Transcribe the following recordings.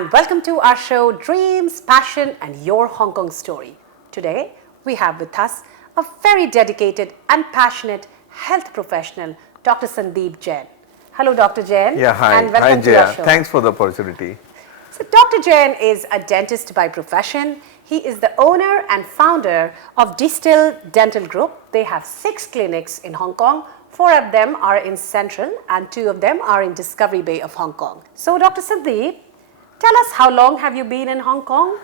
and welcome to our show Dreams, Passion and Your Hong Kong Story. Today we have with us a very dedicated and passionate health professional, Dr. Sandeep Jain. Hello Dr. Jain. Yeah, hi. And welcome hi, to our Jaya. show. Thanks for the opportunity. So Dr. Jain is a dentist by profession. He is the owner and founder of 𝐕𝐢𝐬𝐢𝐧 Dental Group. They have 6 clinics in Hong Kong. 4 of them are in Central and 2 of them are in Discovery Bay of Hong Kong. So Dr. Sandeep, tell us, how long have you been in Hong Kong?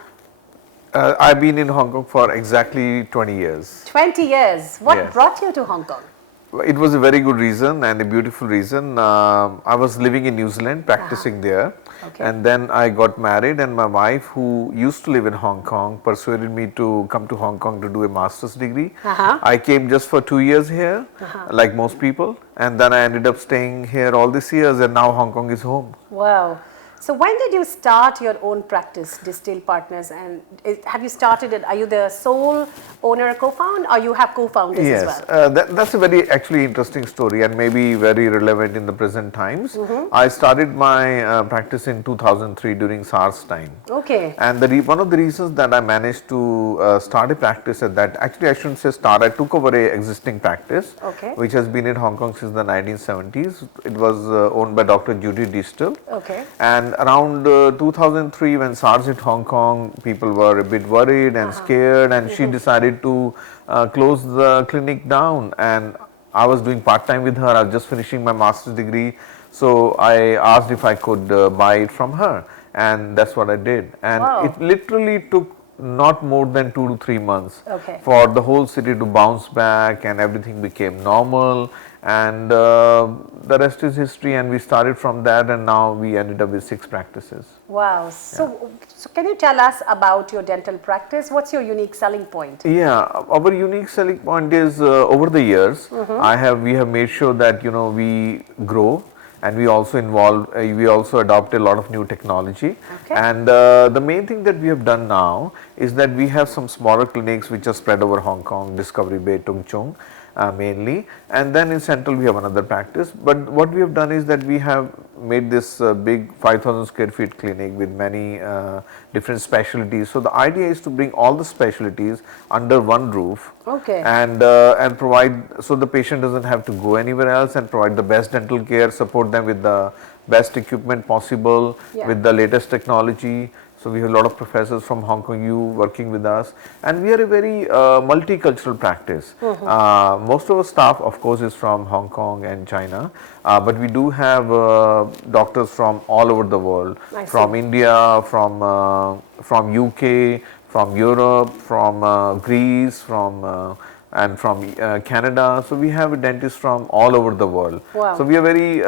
I've been in Hong Kong for exactly 20 years. 20 years. What Yes. brought you to Hong Kong? It was a very good reason and a beautiful reason. I was living in New Zealand, practicing there. Okay. And then I got married, and my wife, who used to live in Hong Kong, persuaded me to come to Hong Kong to do a master's degree. I came just for 2 years here, like most people, and then I ended up staying here all these years, and now Hong Kong is home. Wow. So when did you start your own practice, Distill Partners, and have you started it? Are you the sole owner, co-founder, or you have co-founders as Yes, well? that's a very actually interesting story and maybe very relevant in the present times. I started my practice in 2003 during SARS time. Okay. And one of the reasons that I managed to start a practice at that, actually I shouldn't say start, I took over a existing practice, Okay. which has been in Hong Kong since the 1970s. It was owned by Dr. Judy Distill. Okay. And around 2003, when SARS hit Hong Kong, people were a bit worried and scared, and she decided to close the clinic down. And I was doing part-time with her. I was just finishing my master's degree, so I asked if I could buy it from her, and that's what I did. And it literally took not more than 2 to 3 months for the whole city to bounce back, and everything became normal, and the rest is history. And we started from that, and now we ended up with 6 practices. Wow. So can you tell us about your dental practice? What's your unique selling point? Yeah, our unique selling point is over the years, we have made sure that we grow, and we also we also adopt a lot of new technology. And the main thing that we have done now is that we have some smaller clinics which are spread over Hong Kong, Discovery Bay, Tung Chung mainly, and then in Central we have another practice. But what we have done is that we have made this big 5,000 square feet clinic with many different specialties. So the idea is to bring all the specialties under one roof, and provide, so the patient doesn't have to go anywhere else, and provide the best dental care, support them with the best equipment possible, with the latest technology. So we have a lot of professors from Hong Kong working with us, and we are a very multicultural practice. Most of our staff, of course, is from Hong Kong and China, but we do have doctors from all over the world, from India, from UK, from Europe, from Greece, and from Canada. So we have dentists from all over the world. So we are very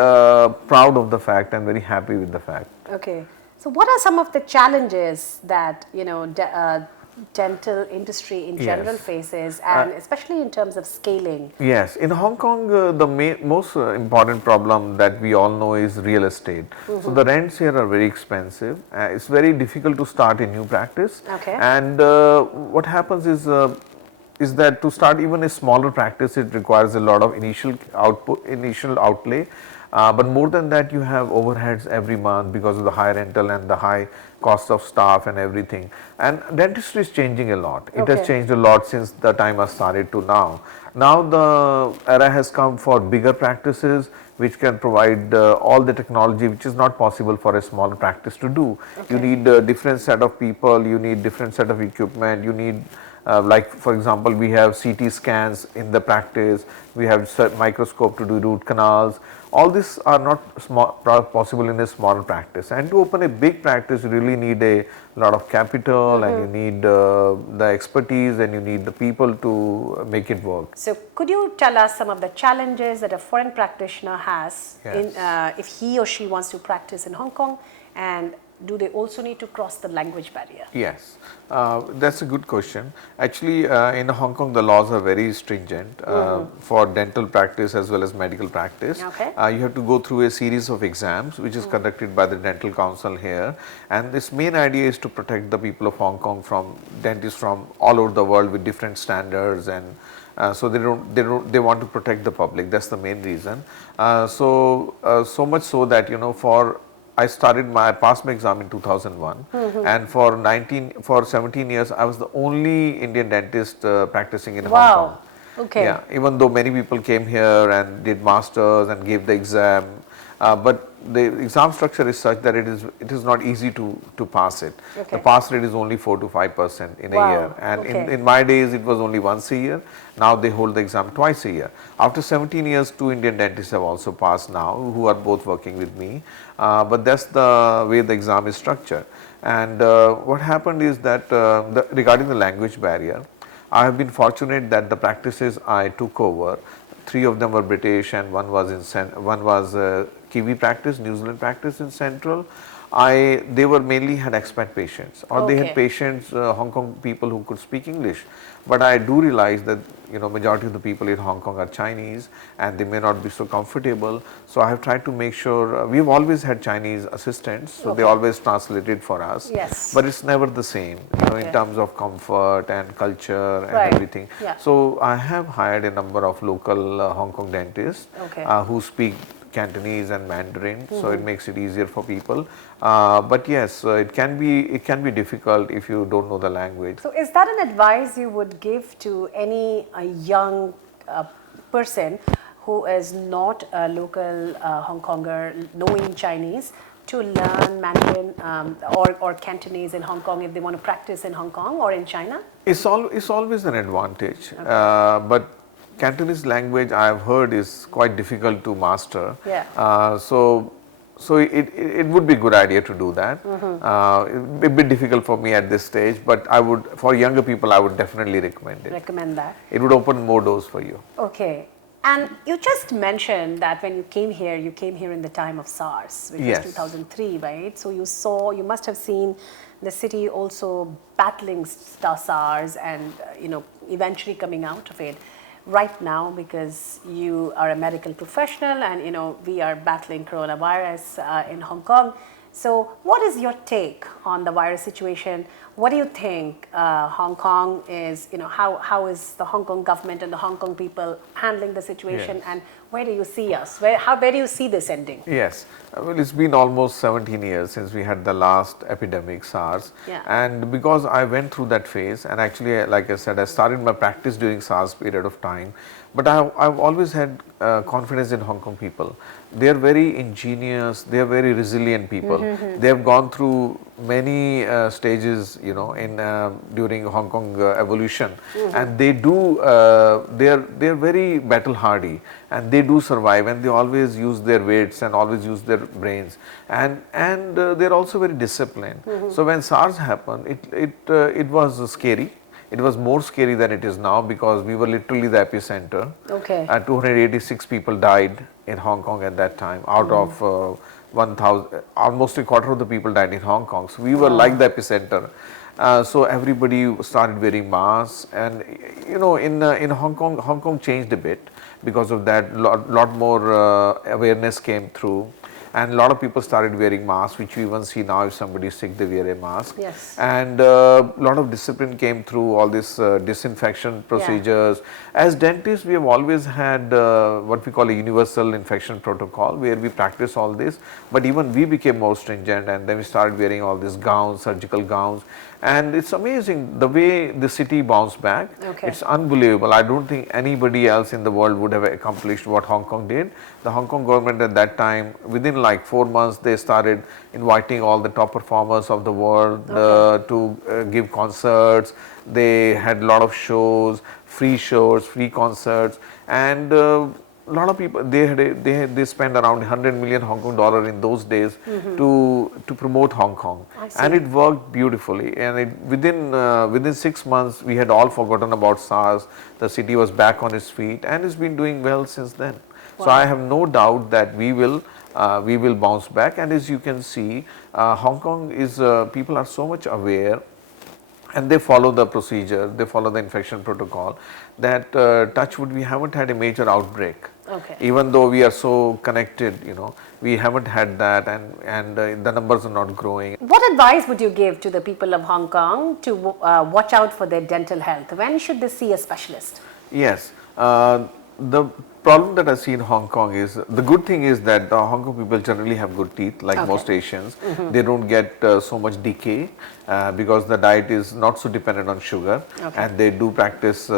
proud of the fact and very happy with the fact. Okay. So what are some of the challenges that dental industry in general faces, and especially in terms of scaling? Yes, in Hong Kong, the most important problem that we all know is real estate. So the rents here are very expensive. It's very difficult to start a new practice. And what happens is that to start even a smaller practice, it requires a lot of initial outlay. But more than that, you have overheads every month because of the high rental and the high cost of staff and everything. And dentistry is changing a lot. It has changed a lot since the time I started to now. Now the era has come for bigger practices which can provide all the technology which is not possible for a small practice to do. You need a different set of people, you need different set of equipment, you need like for example, we have CT scans in the practice, we have microscope to do root canals. All these are not possible in a small practice, and to open a big practice you really need a lot of capital, and you need the expertise, and you need the people to make it work. So could you tell us some of the challenges that a foreign practitioner has if he or she wants to practice in Hong Kong, and do they also need to cross the language barrier? Yes, that's a good question. Actually, in Hong Kong, the laws are very stringent for dental practice as well as medical practice. You have to go through a series of exams which is conducted by the Dental Council here, and this main idea is to protect the people of Hong Kong from dentists from all over the world with different standards, and so they want to protect the public. That's the main reason. So much so that for I passed my exam in 2001, and for 17 years I was the only Indian dentist practicing in Hong Kong. Wow. Okay. Yeah, even though many people came here and did masters and gave the exam, but the exam structure is such that it is not easy to pass it. Okay. The pass rate is only 4 to 5% in a year, and in my days it was only once a year. Now they hold the exam twice a year. After 17 years, 2 Indian dentists have also passed now, who are both working with me. But that's the way the exam is structured. And what happened is that regarding the language barrier, I have been fortunate that the practices I took over, 3 of them were British and one was Kiwi practice, New Zealand practice in Central. They were mainly had expat patients, or they had patients, Hong Kong people who could speak English. But I do realize that majority of the people in Hong Kong are Chinese and they may not be so comfortable. So I have tried to make sure, we've always had Chinese assistants, so they always translated for us. Yes. But it's never the same, in terms of comfort and culture and everything. Yeah. So I have hired a number of local Hong Kong dentists who speak Cantonese and Mandarin, so it makes it easier for people. But yes, it can be difficult if you don't know the language. So is that an advice you would give to any young person who is not a local Hong Konger knowing Chinese to learn Mandarin or Cantonese in Hong Kong if they want to practice in Hong Kong or in China? It's always an advantage, but Cantonese language I have heard is quite difficult to master. Yeah. So it would be a good idea to do that. It would be a bit difficult for me at this stage, but for younger people, I would definitely recommend it. Recommend that. It would open more doors for you. Okay. And you just mentioned that when you came here in the time of SARS, which was 2003, right? So you must have seen the city also battling SARS and, eventually coming out of it. Right now, because you are a medical professional and we are battling coronavirus in Hong Kong. So what is your take on the virus situation? What do you think Hong Kong is, how is the Hong Kong government and the Hong Kong people handling the situation, and where do you see us? Where do you see this ending? Yes, well, it's been almost 17 years since we had the last epidemic, SARS. And because I went through that phase, and actually, like I said, I started my practice during SARS period of time, but I've always had confidence in Hong Kong people. They are very ingenious, they are very resilient people. They have gone through many stages, during Hong Kong evolution, and they are very battle hardy, and they do survive, and they always use their wits and always use their brains, and they are also very disciplined. So when SARS happened, it was scary. It was more scary than it is now because we were literally the epicenter. 286 people died in Hong Kong at that time. Out of 1,000, almost a quarter of the people died in Hong Kong. So we were like the epicenter. So everybody started wearing masks, and in Hong Kong changed a bit because of that. Lot more awareness came through. And a lot of people started wearing masks, which we even see now. If somebody is sick, they wear a mask. Yes. And a lot of discipline came through, all this disinfection procedures. As dentists, we have always had what we call a universal infection protocol, where we practice all this. But even we became more stringent, and then we started wearing all these gowns, surgical gowns. And it's amazing the way the city bounced back. It's unbelievable. I don't think anybody else in the world would have accomplished what Hong Kong did. The Hong Kong government at that time, within like 4 months, they started inviting all the top performers of the world to give concerts. They had a lot of shows, free concerts, and a lot of people, they spent around 100 million Hong Kong dollar in those days to promote Hong Kong, and it worked beautifully. And within 6 months, we had all forgotten about SARS. The city was back on its feet, and it's been doing well since then. So I have no doubt that we will bounce back. And as you can see, Hong Kong is people are so much aware, and they follow the procedure, they follow the infection protocol, that touch wood, we haven't had a major outbreak. Even though we are so connected, we haven't had that, and the numbers are not growing. What advice would you give to the people of Hong Kong to watch out for their dental health? When should they see a specialist? Yes, the problem that I see in Hong Kong is, the good thing is that the Hong Kong people generally have good teeth, like most Asians. They don't get so much decay because the diet is not so dependent on sugar, and they do practice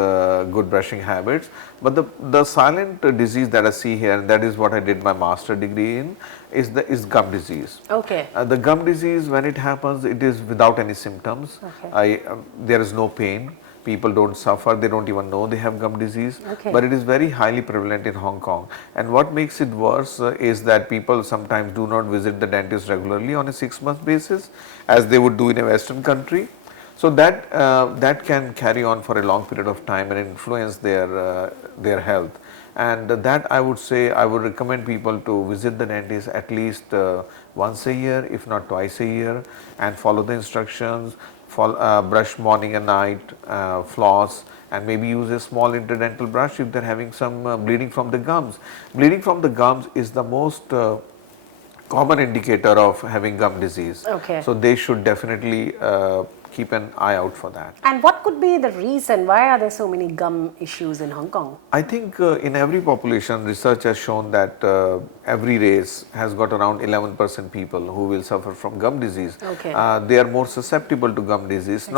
good brushing habits. But the silent disease that I see here, and that is what I did my master degree in, is gum disease. The gum disease, when it happens, it is without any symptoms. There is no pain. People don't suffer, they don't even know they have gum disease, but it is very highly prevalent in Hong Kong. And what makes it worse is that people sometimes do not visit the dentist regularly on a 6-month basis, as they would do in a Western country. So that can carry on for a long period of time and influence their health. And that, I would say, I would recommend people to visit the dentist at least once a year, if not twice a year, and follow the instructions. Brush morning and night, floss, and maybe use a small interdental brush if they are having some bleeding from the gums. Bleeding from the gums is the most common indicator of having gum disease. So they should definitely keep an eye out for that. And what could be the reason? Why are there so many gum issues in Hong Kong? I think in every population, research has shown that every race has got around 11% people who will suffer from gum disease. They are more susceptible to gum disease,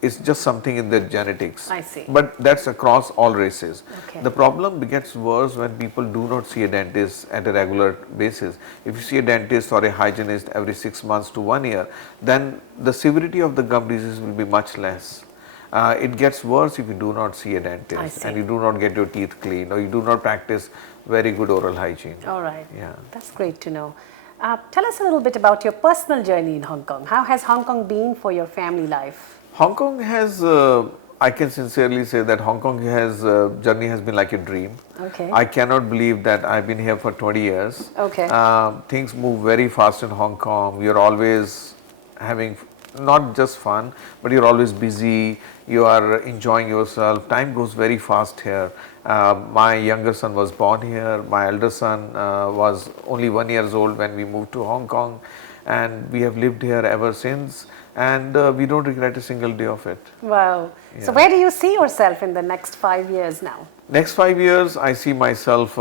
it's just something in their genetics. But that's across all races. The problem gets worse when people do not see a dentist at a regular basis. If you see a dentist or a hygienist every 6 months to 1 year, then the severity of the gum disease will be much less. It gets worse if you do not see a dentist and you do not get your teeth cleaned, or you do not practice very good oral hygiene. All right. That's great to know. Tell us a little bit about your personal journey in Hong Kong. How has Hong Kong been for your family life? Hong Kong has, I can sincerely say that Hong Kong journey has been like a dream. I cannot believe that I've been here for 20 years. Things move very fast in Hong Kong. We are always having not just fun, but you're always busy, you are enjoying yourself. Time goes very fast here. My younger son was born here. My elder son was only 1 year old when we moved to Hong Kong, and we have lived here ever since, and we don't regret a single day of it. Wow. So where do you see yourself in the next 5 years now? Next 5 years, I see myself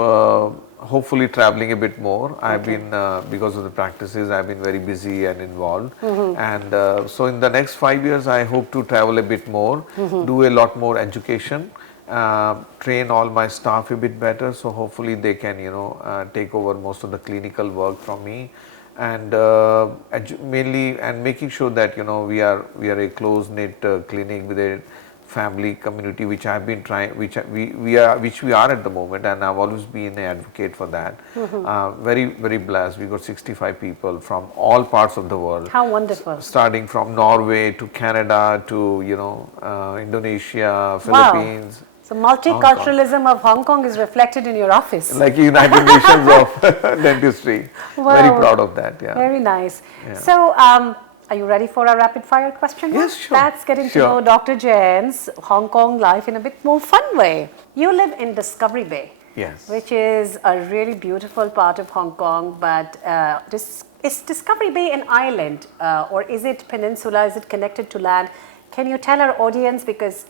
hopefully traveling a bit more. I've been, because of the practices, I've been very busy and involved. And so in the next 5 years, I hope to travel a bit more, do a lot more education, train all my staff a bit better. So hopefully they can, take over most of the clinical work from me. And mainly, and making sure that, we are a close-knit clinic with a family community, which I've been trying, which we are at the moment, and I've always been an advocate for that. Very, very blessed. We got 65 people from all parts of the world. How wonderful! Starting from Norway to Canada to Indonesia, Philippines. So multiculturalism of Hong Kong is reflected in your office. Like United Nations of dentistry. Very proud of that. Very nice. So. Are you ready for a rapid fire question? Yes, sure. Let's get into know Dr. Jain's Hong Kong life in a bit more fun way. You live in Discovery Bay. Yes. Which is a really beautiful part of Hong Kong, but is Discovery Bay an island or is it peninsula? Is it connected to land? Can you tell our audience, because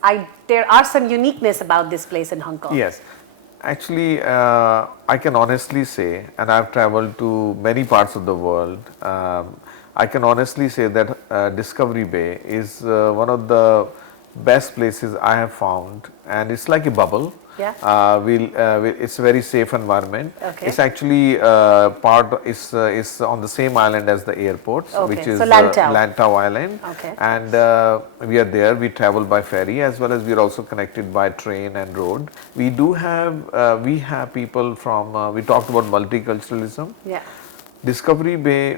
there are some uniqueness about this place in Hong Kong? Yes. Actually, I can honestly say, and I've traveled to many parts of the world, I can honestly say that Discovery Bay is one of the best places I have found, and it's like a bubble. It's a very safe environment. It's actually is on the same island as the airport, which is Lantau Island. And we are there. We travel by ferry, as well as we are also connected by train and road. We do have we have people from. We talked about multiculturalism. Discovery Bay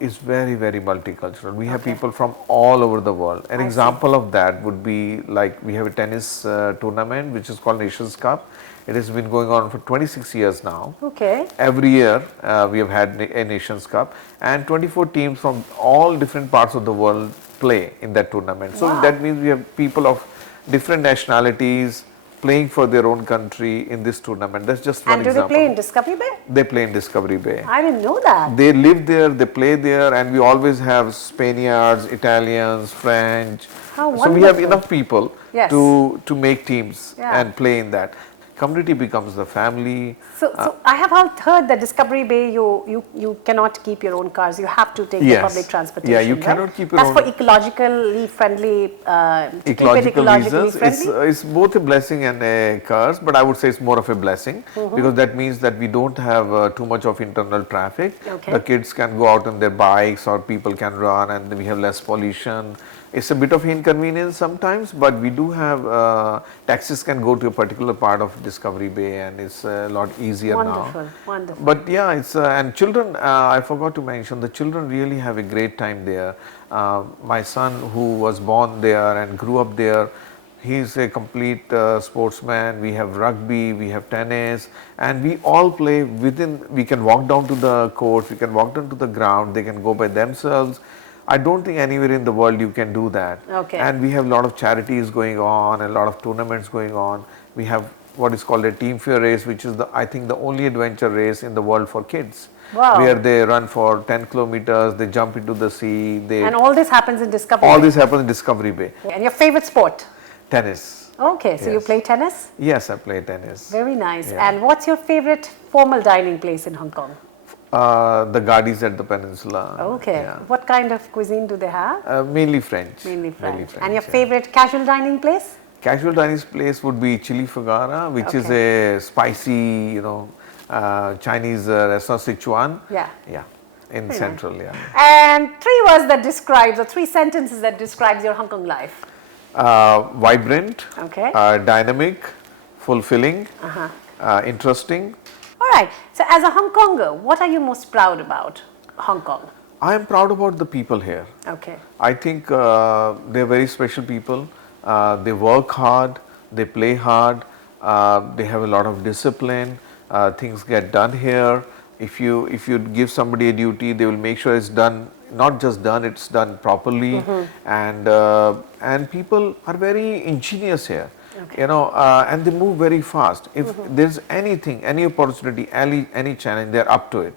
is very, very multicultural. We have people from all over the world. An example of that would be like we have a tennis tournament which is called Nations Cup. It has been going on for 26 years now. Every year we have had a Nations Cup, and 24 teams from all different parts of the world play in that tournament. So that means we have people of different nationalities playing for their own country in this tournament. That's just one example. And do they play in Discovery Bay? They play in Discovery Bay. I didn't know that. They live there, they play there, and we always have Spaniards, Italians, French. How wonderful. So we have enough people to make teams and play in that. community becomes the family. So I have heard that Discovery Bay, you cannot keep your own cars. You have to take the Yes. public transportation. Yeah, you right? cannot keep your That's own. for ecologically friendly. To keep it Ecological ecologically reasons, friendly. it's both a blessing and a curse, but I would say it's more of a blessing because that means that we don't have too much of internal traffic. Okay. The kids can go out on their bikes or people can run and we have less pollution. It's a bit of inconvenience sometimes, but we do have taxis can go to a particular part of Discovery Bay and it's a lot easier now. Wonderful. But yeah, it's and children. I forgot to mention the children really have a great time there. My son, who was born there and grew up there, he's a complete sportsman. We have rugby, we have tennis, and we all play within. We can walk down to the courts, we can walk down to the ground. They can go by themselves. I don't think anywhere in the world you can do that. Okay. And we have a lot of charities going on, a lot of tournaments going on. We have what is called a team fair race, which is I think the only adventure race in the world for kids. Wow. Where they run for 10 kilometers, they jump into the sea. And all this happens in Discovery All Bay. this happens in Discovery Bay. And your favorite sport? Tennis. Okay, so you Yes. play tennis? Yes, I play tennis. Very nice. Yeah. And what's your favorite formal dining place in Hong Kong? The Gardis at the Peninsula. Okay. Yeah. What kind of cuisine do they have? Mainly French. Mainly French. And your yeah. favorite casual dining place? Casual dining place would be Chili Fagara, which is a spicy, Chinese restaurant, Sichuan. Yeah. Yeah, in Central, yeah. And three words that describes, or three sentences that describes your Hong Kong life. Vibrant, Okay. dynamic, fulfilling, interesting. All right. So as a Hong Konger, what are you most proud about Hong Kong? I am proud about the people here. Okay. I think they're very special people. They work hard, they play hard, they have a lot of discipline. Things get done here. If you give somebody a duty, they will make sure it's done. Not just done, it's done properly. And people are very ingenious here. Okay. And they move very fast. If there's anything, any opportunity, any challenge, they're up to it.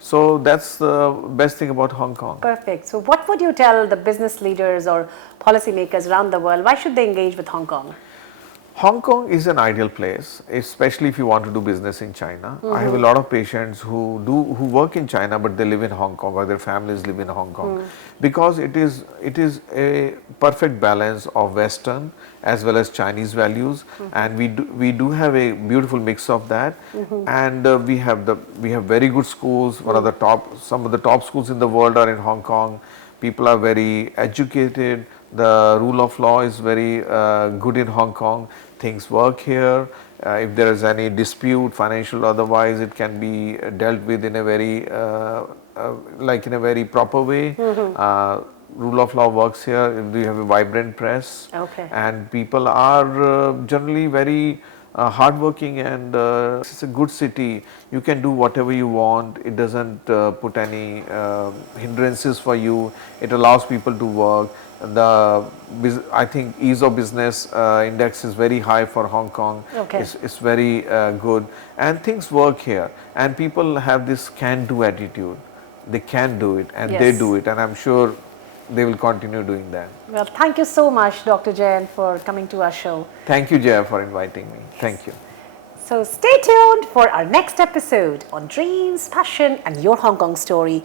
So that's the best thing about Hong Kong. Perfect. So what would you tell the business leaders or policymakers around the world? Why should they engage with Hong Kong? Hong Kong is an ideal place, especially if you want to do business in China. I have a lot of patients who work in China, but they live in Hong Kong or their families live in Hong Kong, because it is a perfect balance of Western as well as Chinese values, and we do have a beautiful mix of that, and we have very good schools. Some of the top schools in the world are in Hong Kong. People are very educated. The rule of law is very good in Hong Kong. Things work here. If there is any dispute, financial or otherwise, it can be dealt with in a very in a very proper way. Rule of law works here. We have a vibrant press, and people are generally very hardworking, and it's a good city. You can do whatever you want. It doesn't put any hindrances for you. It allows people to work. I think ease of business index is very high for Hong Kong. It's very good, and things work here, and people have this can-do attitude. They can do it, and they do it, and I'm sure they will continue doing that. Well, thank you so much, Dr. Jain, for coming to our show. Thank you, Jaya, for inviting me. Thank you. So stay tuned for our next episode on dreams, passion, and your Hong Kong story.